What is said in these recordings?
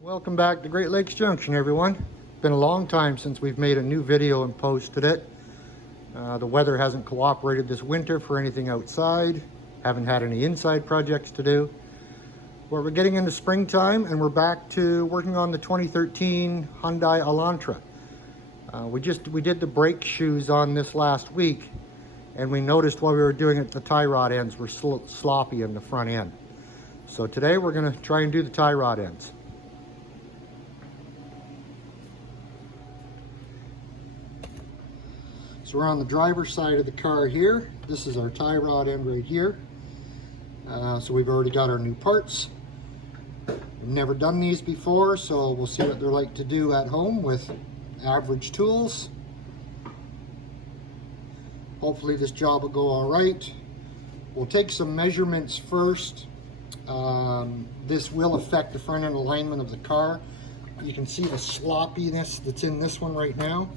Welcome back to Great Lakes Junction, everyone. It's been a long time since we've made a new video and posted it. The weather hasn't cooperated this winter for anything outside. Haven't had any inside projects to do. Well, we're getting into springtime and we're back to working on the 2013 Hyundai Elantra. We did the brake shoes on this last week, and we noticed while we were doing it, the tie rod ends were sloppy in the front end. So today we're going to try and do the tie rod ends. So we're on the driver's side of the car here. This is our tie rod end right here. So we've already got our new parts. We've never done these before, so we'll see what they're like to do at home with average tools. Hopefully this job will go all right. We'll take some measurements first. This will affect the front end alignment of the car. You can see the sloppiness that's in this one right now.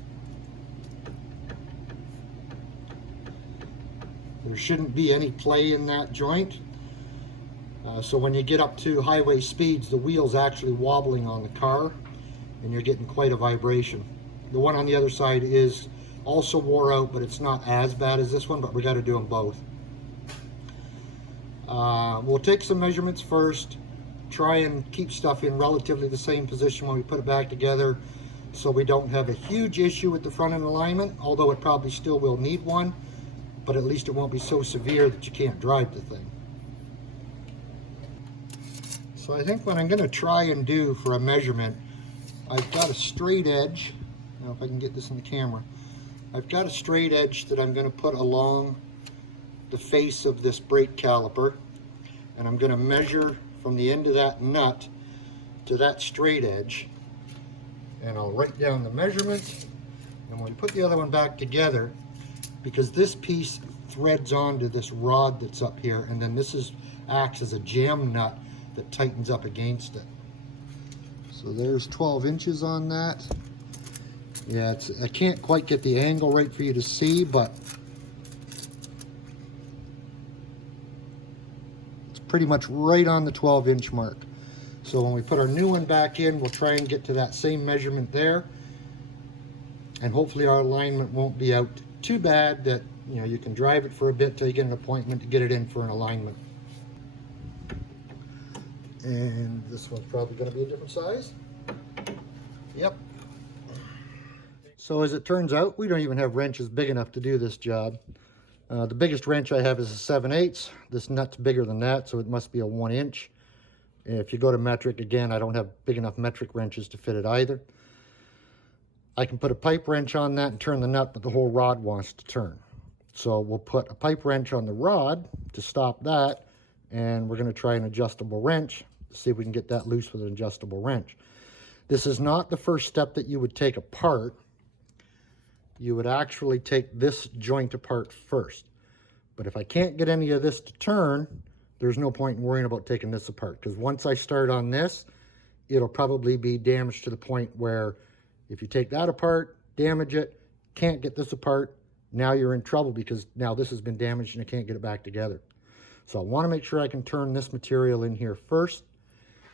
There shouldn't be any play in that joint. So when you get up to highway speeds, the wheel's actually wobbling on the car and you're getting quite a vibration. The one on the other side is also wore out, but it's not as bad as this one, but we got to do them both. We'll take some measurements first, try and keep stuff in relatively the same position when we put it back together so we don't have a huge issue with the front end alignment, although it probably still will need one. But at least it won't be so severe that you can't drive the thing. So I think what I'm going to try and do for a measurement, I've got a straight edge. Now if I can get this in the camera. I've got a straight edge that I'm going to put along the face of this brake caliper. And I'm going to measure from the end of that nut to that straight edge. And I'll write down the measurement. And when we put the other one back together, because this piece threads onto this rod that's up here, and then this acts as a jam nut that tightens up against it. So there's 12 inches on that. Yeah, I can't quite get the angle right for you to see, but it's pretty much right on the 12-inch mark. So when we put our new one back in, we'll try and get to that same measurement there, and hopefully our alignment won't be out too bad that you can drive it for a bit till you get an appointment to get it in for an alignment. And this one's probably going to be a different size. Yep. So as it turns out, we don't even have wrenches big enough to do this job. The biggest wrench I have is a 7/8. This nut's bigger than that, so it must be a 1-inch. If you go to metric, again, I don't have big enough metric wrenches to fit it either. I can put a pipe wrench on that and turn the nut, but the whole rod wants to turn. So we'll put a pipe wrench on the rod to stop that, and we're going to try an adjustable wrench to see if we can get that loose with an adjustable wrench. This is not the first step that you would take apart. You would actually take this joint apart first. But if I can't get any of this to turn, there's no point in worrying about taking this apart, because once I start on this, it'll probably be damaged to the point where if you take that apart, damage it, can't get this apart, now you're in trouble because now this has been damaged and you can't get it back together. So I want to make sure I can turn this material in here first.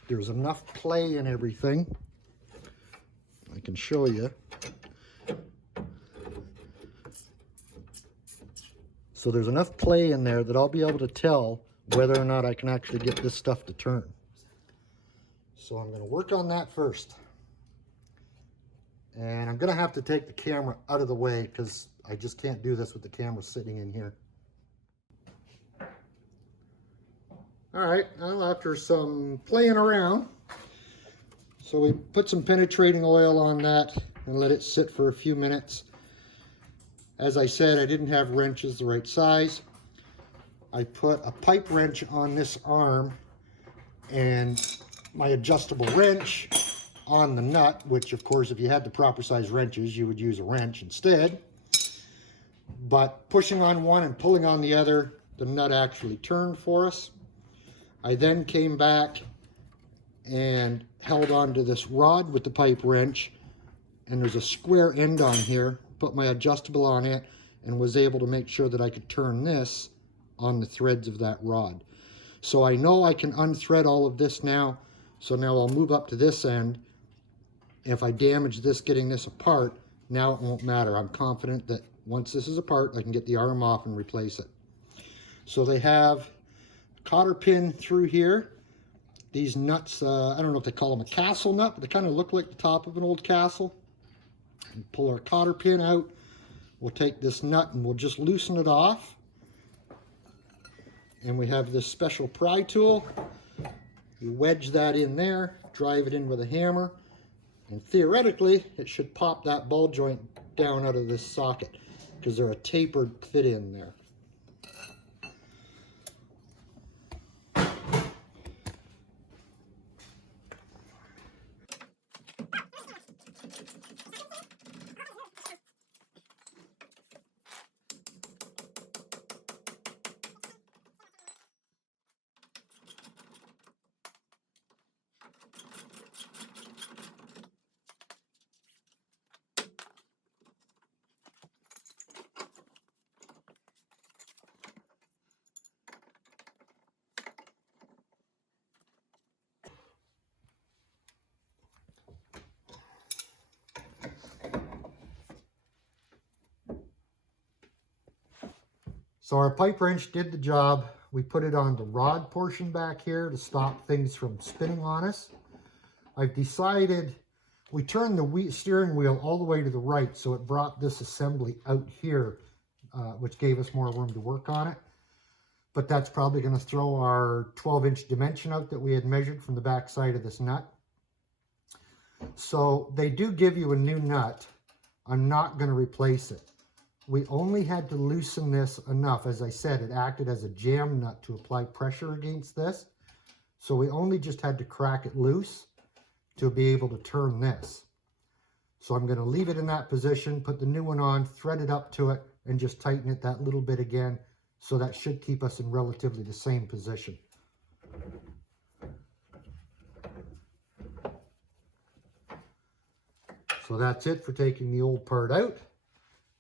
There's enough play in everything. I can show you. So there's enough play in there that I'll be able to tell whether or not I can actually get this stuff to turn. So I'm going to work on that first. And I'm going to have to take the camera out of the way because I just can't do this with the camera sitting in here. All right, well, after some playing around, so we put some penetrating oil on that and let it sit for a few minutes. As I said, I didn't have wrenches the right size. I put a pipe wrench on this arm and my adjustable wrench on the nut, which of course if you had the proper size wrenches you would use a wrench instead, but pushing on one and pulling on the other, the nut actually turned for us. I then came back and held on to this rod with the pipe wrench, and there's a square end on here, put my adjustable on it and was able to make sure that I could turn this on the threads of that rod. So I know I can unthread all of this now So now I'll move up to this end. If I damage this getting this apart, now it won't matter. I'm confident that once this is apart, I can get the arm off and replace it. So they have a cotter pin through here. These nuts, I don't know if they call them a castle nut, but they kind of look like the top of an old castle. And pull our cotter pin out. We'll take this nut and we'll just loosen it off. And we have this special pry tool. You wedge that in there, drive it in with a hammer, and theoretically it should pop that ball joint down out of this socket because they're a tapered fit in there. So our pipe wrench did the job. We put it on the rod portion back here to stop things from spinning on us. I've decided we turned the steering wheel all the way to the right, so it brought this assembly out here, which gave us more room to work on it. But that's probably going to throw our 12-inch dimension out that we had measured from the back side of this nut. So they do give you a new nut. I'm not going to replace it. We only had to loosen this enough. As I said, it acted as a jam nut to apply pressure against this. So we only just had to crack it loose to be able to turn this. So I'm going to leave it in that position, put the new one on, thread it up to it, and just tighten it that little bit again. So that should keep us in relatively the same position. So that's it for taking the old part out.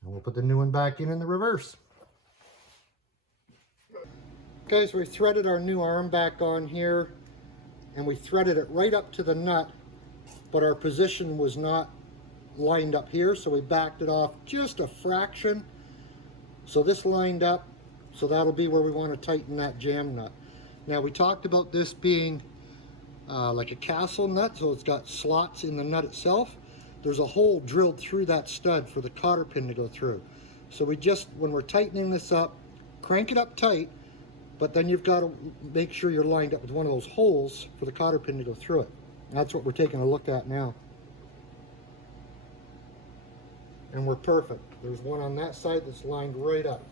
And we'll put the new one back in the reverse. Okay, so we threaded our new arm back on here, and we threaded it right up to the nut, but our position was not lined up here, so we backed it off just a fraction. So this lined up, so that'll be where we want to tighten that jam nut. Now we talked about this being like a castle nut, so it's got slots in the nut itself. There's a hole drilled through that stud for the cotter pin to go through. So we just, when we're tightening this up, crank it up tight, but then you've got to make sure you're lined up with one of those holes for the cotter pin to go through it. And that's what we're taking a look at now. And we're perfect. There's one on that side that's lined right up.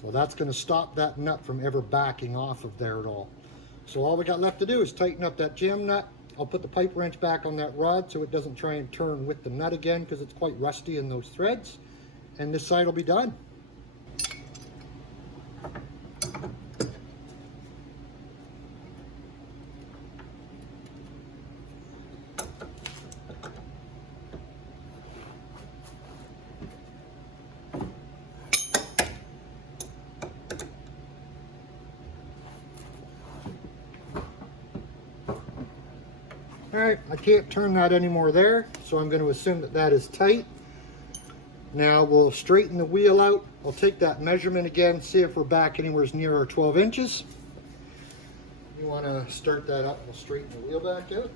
So that's going to stop that nut from ever backing off of there at all. So all we got left to do is tighten up that jam nut. I'll put the pipe wrench back on that rod so it doesn't try and turn with the nut again because it's quite rusty in those threads. And this side will be done. Alright, I can't turn that anymore there, so I'm going to assume that that is tight. Now we'll straighten the wheel out. I'll take that measurement again, see if we're back anywhere near our 12 inches. You want to start that up, we'll straighten the wheel back out.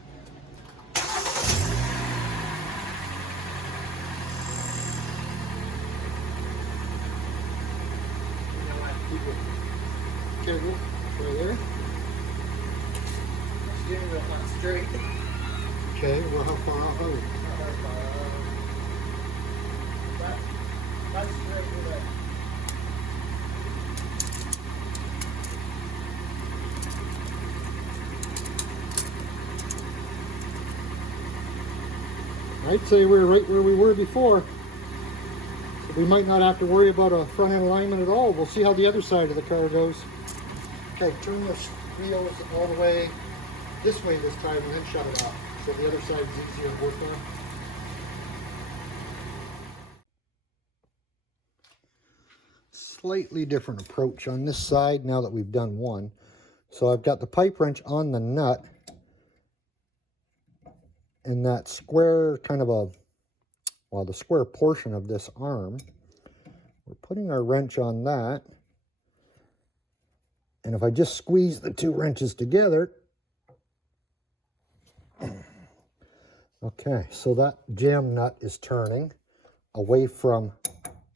Okay, right there. Steering wheel not straight. Okay, well how far off are we? That's straight with it. I'd say we're right where we were before. We might not have to worry about a front end alignment at all. We'll see how the other side of the car goes. Okay, turn the wheels all the way this way this time and then shut it off. So the other side's easier to work on. Slightly different approach on this side now that we've done one. So I've got the pipe wrench on the nut and that square kind of a, well, the square portion of this arm. We're putting our wrench on that. And if I just squeeze the two wrenches together, okay, so that jam nut is turning away from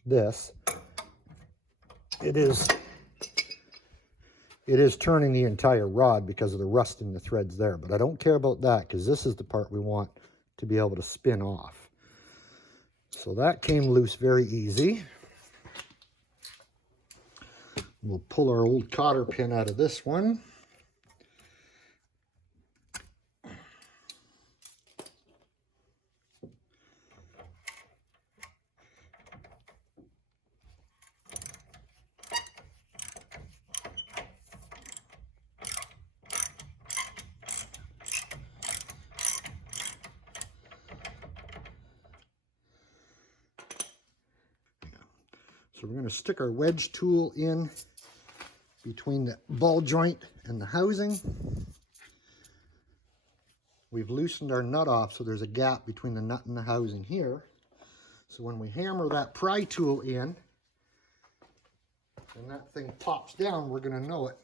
this. It is turning the entire rod because of the rust in the threads there, but I don't care about that because this is the part we want to be able to spin off. So that came loose very easy. We'll pull our old cotter pin out of this one. So we're going to stick our wedge tool in between the ball joint and the housing. We've loosened our nut off so there's a gap between the nut and the housing here. So when we hammer that pry tool in and that thing pops down, we're going to know it.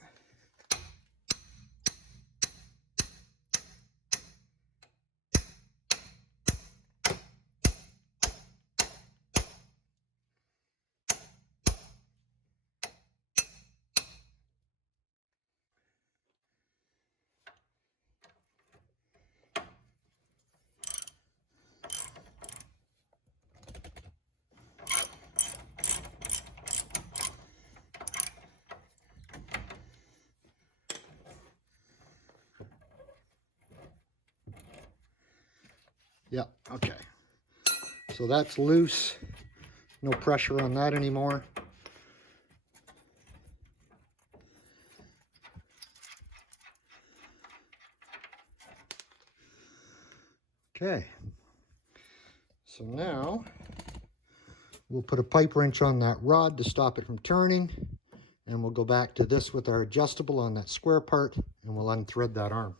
Yep, okay. So that's loose. No pressure on that anymore. Okay. So now we'll put a pipe wrench on that rod to stop it from turning, and we'll go back to this with our adjustable on that square part, and we'll unthread that arm.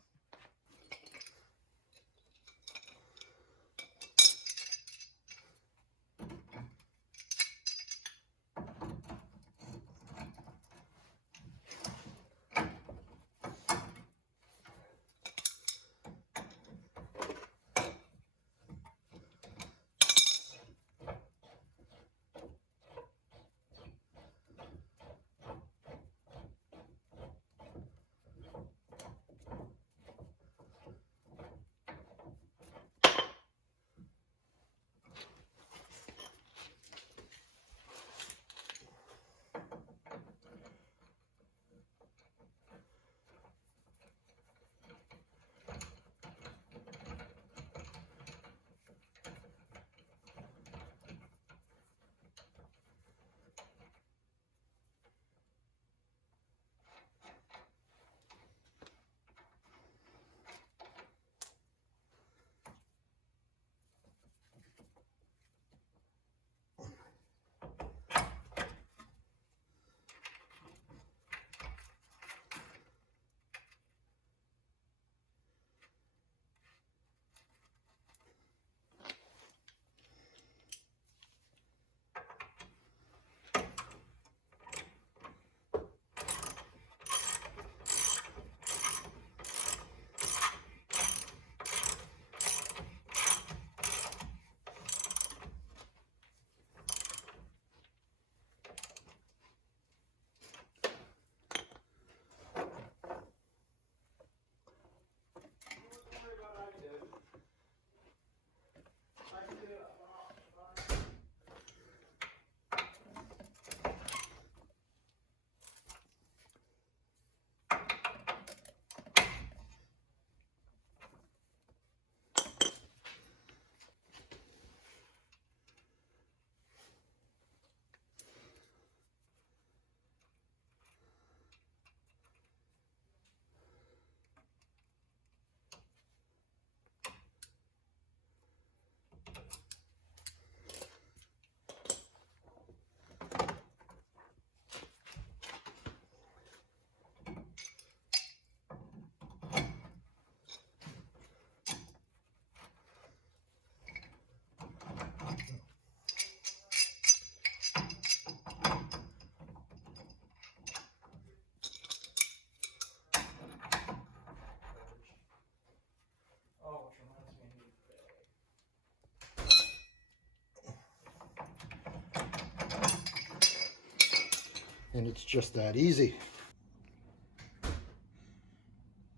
And it's just that easy.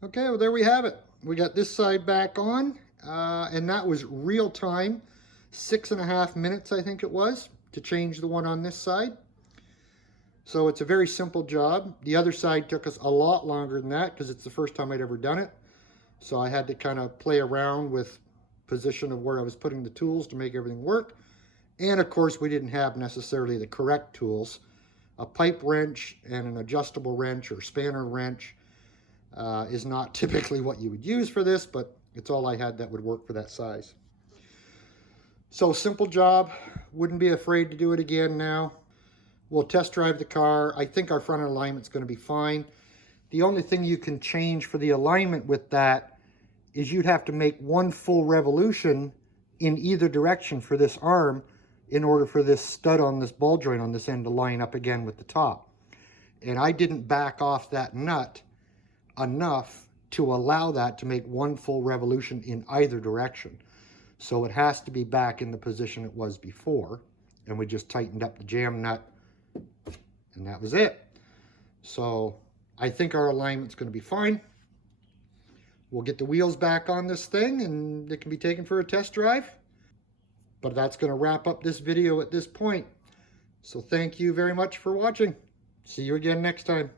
Okay, well there we have it. We got this side back on, and that was real time. 6.5 minutes, I think it was, to change the one on this side. So it's a very simple job. The other side took us a lot longer than that because it's the first time I'd ever done it. So I had to kind of play around with position of where I was putting the tools to make everything work. And of course, we didn't have necessarily the correct tools. A pipe wrench and an adjustable wrench or spanner wrench is not typically what you would use for this, but it's all I had that would work for that size. So simple job. Wouldn't be afraid to do it again now. We'll test drive the car. I think our front alignment's going to be fine. The only thing you can change for the alignment with that is you'd have to make one full revolution in either direction for this arm in order for this stud on this ball joint on this end to line up again with the top. And I didn't back off that nut enough to allow that to make one full revolution in either direction. So it has to be back in the position it was before. And we just tightened up the jam nut, and that was it. So I think our alignment's going to be fine. We'll get the wheels back on this thing and it can be taken for a test drive. But that's going to wrap up this video at this point. So thank you very much for watching. See you again next time.